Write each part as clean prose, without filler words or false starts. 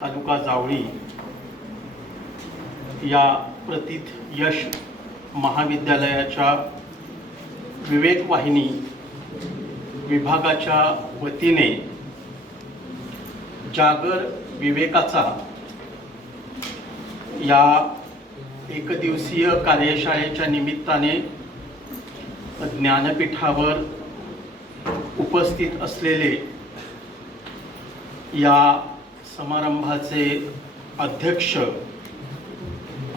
तालुका जावळी या प्रतीत यश महाविद्यालयाच्या विवेक वाहिनी विभागाच्या वतीने जागर विवेकाचा या एकदिवसीय कार्यशाळेच्या निमित्ताने ज्ञानपीठावर उपस्थित असलेले या समारंभाचे अध्यक्ष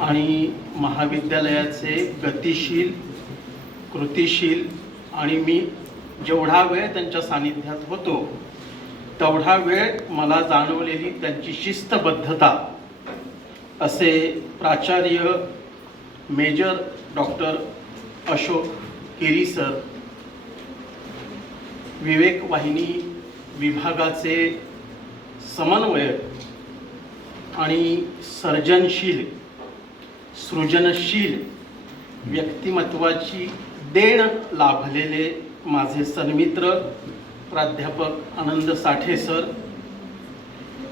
आणि महाविद्यालयाचे गतिशील कृतिशील आणि मी जेवढा वेळ त्यांच्या सानिध्यात होतो तेवढा वेळ मला जाणवलेली त्यांची शिस्तबद्धता असे प्राचार्य major doctor Ashok Keri sir, Vivek Vahini विभागाचे समन्वयक आणि सर्जनशील सृजनशील व्यक्तिमत्वाची देण लाभलेले माझे सन्मित्र प्राध्यापक आनंद साठे सर,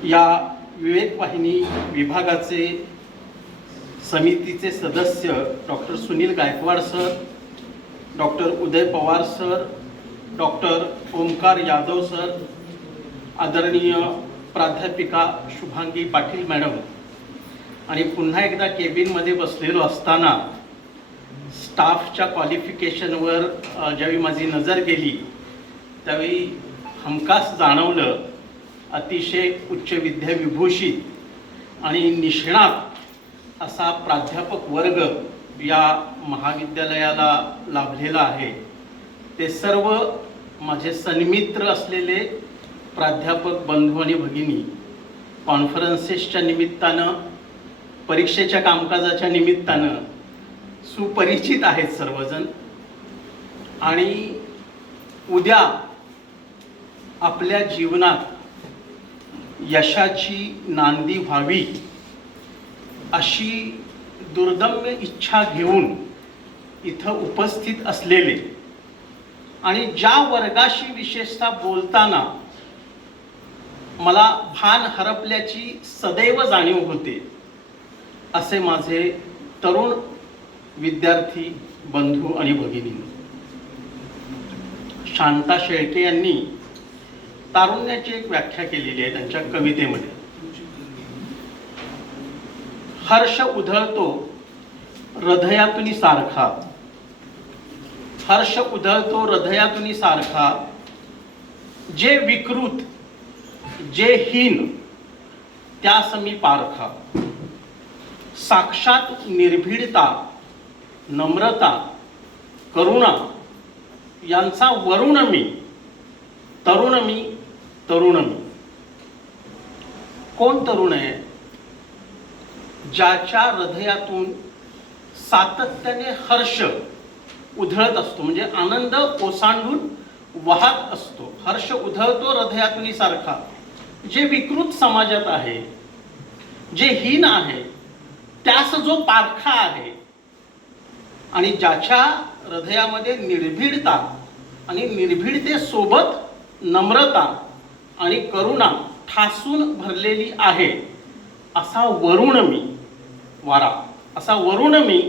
या विवेक वाहिनी विभागाचे समितीचे सदस्य doctor Sunil Gaikwad sir, doctor Uday Pawar sir, doctor Omkar Yadav sir, आदरणीय प्राध्यापिका शुभांगी पाटील मॅडम, आणि पुन्हा एकदा केबिनमध्ये बसलेलो असताना स्टाफच्या क्वालिफिकेशनवर ज्यावेळी माझी नजर गेली त्यावेळी हमखास जाणवलं अतिशय उच्च विद्याविभूषित आणि निष्णात असा प्राध्यापक वर्ग या महाविद्यालयाला लाभलेला आहे. ते सर्व माझे सन्मित्र असलेले प्राध्यापक बंधू आणि भगिनी कॉन्फरन्सेसच्या निमित्तानं, परीक्षेच्या कामकाजाच्या निमित्तानं सुपरिचित आहेत सर्वजण, आणि उद्या आपल्या जीवनात यशाची नांदी व्हावी अशी दुर्दम्य इच्छा घेऊन इथं उपस्थित असलेले आणि ज्या वर्गाशी विशेषतः बोलताना मला भान हरपल्याची सदैव जाणीव होते असे माझे तरुण विद्यार्थी बंधू आणि भगिनी. शांता शेळके यांनी तारुण्याची एक व्याख्या केलेली आहे त्यांच्या कवितेमध्ये. हर्ष उधळतो हृदयातून सारखा, हर्ष उधळतो हृदयातून सारखा, जे विकृत जे हीन त्या समी पारखा, साक्षात निर्भीडता नम्रता करुणा यांचा वरुण मी, तरुण मी तरुण मी. कोण तरुण आहे? ज्याच्या हृदयातून सातत्याने हर्ष उधळत असतो, म्हणजे आनंद ओसांडून वाहत असतो. हर्ष उधळतो हृदयातून सारखा, जे विकृत समाजात आहे, जे हीन आहे त्यास जो पारखा आहे, आणि ज्याच्या हृदयामध्ये निर्भीडता आणि निर्भीडतेसोबत नम्रता आणि करुणा ठासून भरलेली आहे असा वरुण मी, वारा असा वरुण मी,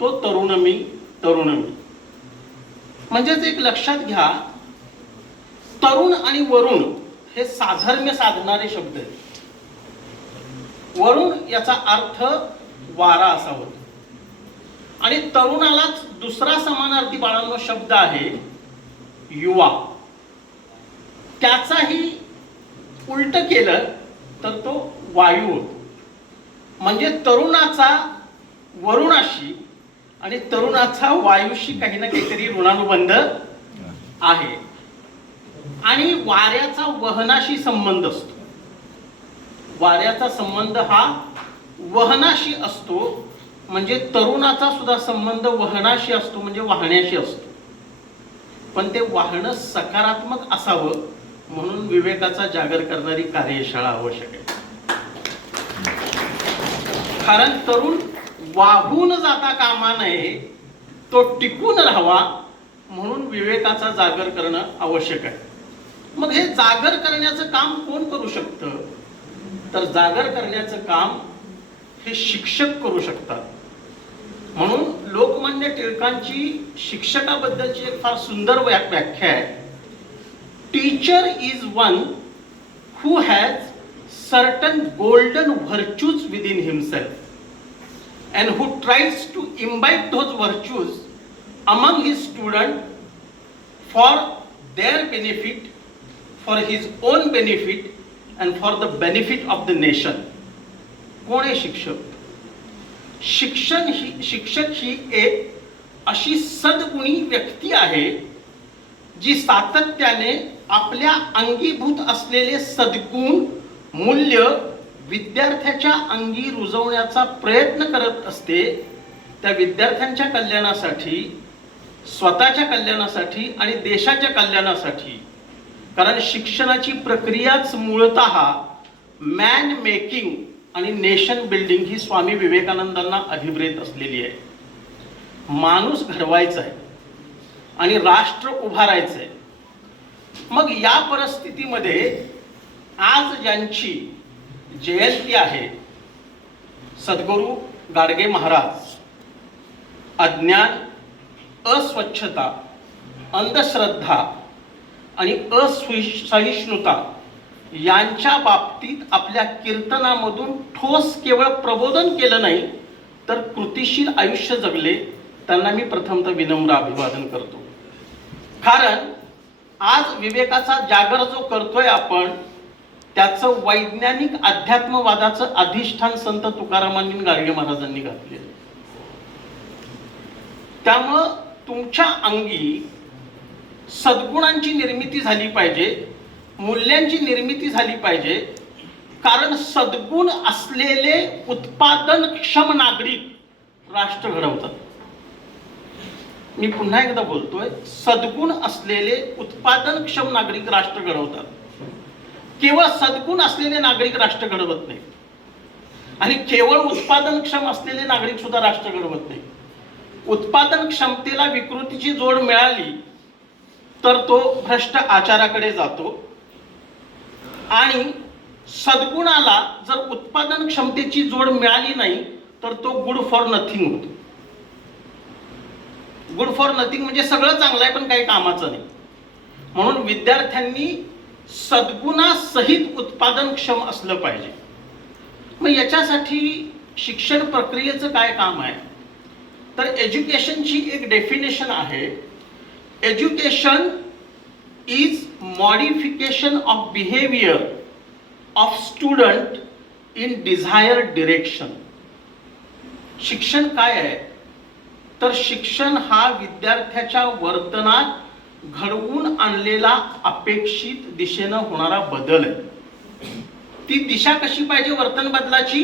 तो तरुण मी तरुण मी. म्हणजेच एक लक्षात घ्या, तरुण आणि वरुण हे साधर्म्य साधणारे शब्द आहेत. वरुण याचा अर्थ वारा असा होतो, आणि तरुणालाच दुसरा समानार्थी बाळांनो शब्द आहे युवा. त्याचाही उलट केलं तर तो वायू होतो. म्हणजे तरुणाचा वरुणाशी आणि तरुणाचा वायूशी काही ना काहीतरी ऋणानुबंध आहे, आणि वाऱ्याचा वहनाशी संबंध असतो. वाऱ्याचा संबंध हा वहनाशी असतो, म्हणजे तरुणाचा सुद्धा संबंध वहनाशी असतो, म्हणजे वाहण्याशी असतो. पण ते वाहन सकारात्मक असावं म्हणून विवेकाचा जागर करणारी कार्यशाळा आवश्यक आहे. कारण तरुण वाहून जाता कामा नये, तो टिकून राहावा म्हणून विवेकाचा जागर करणं आवश्यक आहे. मग हे जागर करण्याचं काम कोण करू शकतं? तर जागर करण्याचं काम हे शिक्षक करू शकतात. म्हणून लोकमान्य टिळकांची शिक्षकाबद्दलची एक फार सुंदर व्याख्या आहे. Teacher is one who has certain golden virtues within himself and who tries to imbibe those virtues among his student for their benefit, for his own benefit and for the benefit of the nation. कोण आहे शिक्षक? शिक्षक ही एक अशी सद्गुणी व्यक्ती आहे जी सातत्याने आपल्या अंगीभूत असलेले सद्गुण मूल्य विद्यार्थ्याच्या अंगी रुजवण्याचा प्रयत्न करत असते. त्या विद्यार्थ्यांच्या कल्याणासाठी, स्वतःच्या कल्याणासाठी आणि देशाच्या कल्याणासाठी. कारण शिक्षणाची प्रक्रियाच मूळतः मॅन मेकिंग आणि नेशन बिल्डिंग ही स्वामी विवेकानंदांना अभिप्रेत असलेली आहे. माणूस घडवायचा आहे आणि राष्ट्र उभारायचं आहे. मग या परिस्थितीमध्ये आज ज्यांची जयंती आहे, सद्गुरू गाडगे महाराज, अज्ञान, अस्वच्छता, अंधश्रद्धा आणि असहिष्णुता यांच्या बाबतीत आपल्या कीर्तनामधून ठोस केवळ प्रबोधन केलं नाही तर कृतिशील आयुष्य जगले, त्यांना मी प्रथमतः विनम्र अभिवादन करतो. कारण आज विवेकाचा जागर जो करतोय आपण, त्याचं वैज्ञानिक अध्यात्मवादाचं अधिष्ठान संत तुकारामांनी गाडगे महाराजांनी घातले. त्यामुळं तुमच्या अंगी सद्गुणांची निर्मिती झाली पाहिजे, मूल्यांची निर्मिती झाली पाहिजे. कारण सद्गुण असलेले उत्पादनक्षम नागरिक राष्ट्र घडवतात. मी पुन्हा एकदा बोलतोय, सद्गुण असलेले उत्पादनक्षम नागरिक राष्ट्र घडवतात. केवळ सद्गुण असलेले नागरिक राष्ट्र घडवत नाही आणि केवळ उत्पादनक्षम असलेले नागरिक सुद्धा राष्ट्र घडवत नाही. उत्पादन क्षमतेला विकृतीची जोड मिळाली तर तो भ्रष्ट आचाराकडे जातो आणि सद्गुणाला जर उत्पादन क्षमतेची जोड मिळाली नाही तर तो गुड फॉर नथिंग होतो. गुड फॉर नथिंग म्हणजे सगळं चांगलं आहे पण काही कामाचं नाही. म्हणून विद्यार्थ्यांनी सद्गुणासहित उत्पादनक्षम असलं पाहिजे. मग याच्यासाठी शिक्षण प्रक्रियेचं काय काम आहे? तर एज्युकेशनची एक डेफिनेशन आहे. Education is modification of behaviour of student in desired direction. शिक्षण काय आहे? तर शिक्षण हा विद्यार्थ्याच्या वर्तनात घडवून आणलेला अपेक्षित दिशेनं होणारा बदल आहे. ती दिशा कशी पाहिजे वर्तन बदलाची?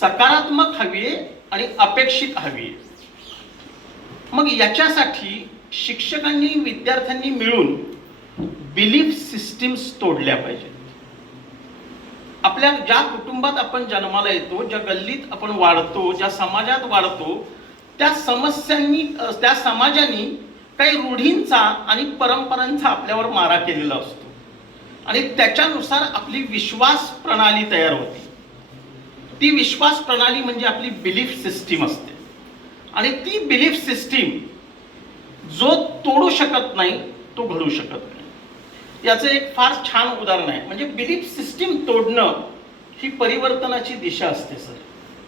सकारात्मक हवी आहे आणि अपेक्षित हवी आहे. मग याच्यासाठी शिक्षकांनी विद्यार्थ्यांनी मिळून बिलीफ सिस्टीम्स तोडल्या पाहिजेत. आपल्या ज्या कुटुंबात आपण जन्माला येतो, ज्या गल्लीत आपण वाढतो, ज्या समाजात वाढतो, त्या समाजाने काही रूढींचा आणि परंपरांचा आपल्यावर मारा केलेला असतो आणि त्याच्यानुसार आपली विश्वास प्रणाली तयार होती. ती विश्वास प्रणाली म्हणजे आपली बिलीफ सिस्टीम असते आणि ती बिलीफ सिस्टीम जो तोडू शकत नाही तो घडू शकत नाही. याचं एक फार छान उदाहरण आहे. म्हणजे बिलीफ सिस्टीम तोडणं ही परिवर्तनाची दिशा असते सर.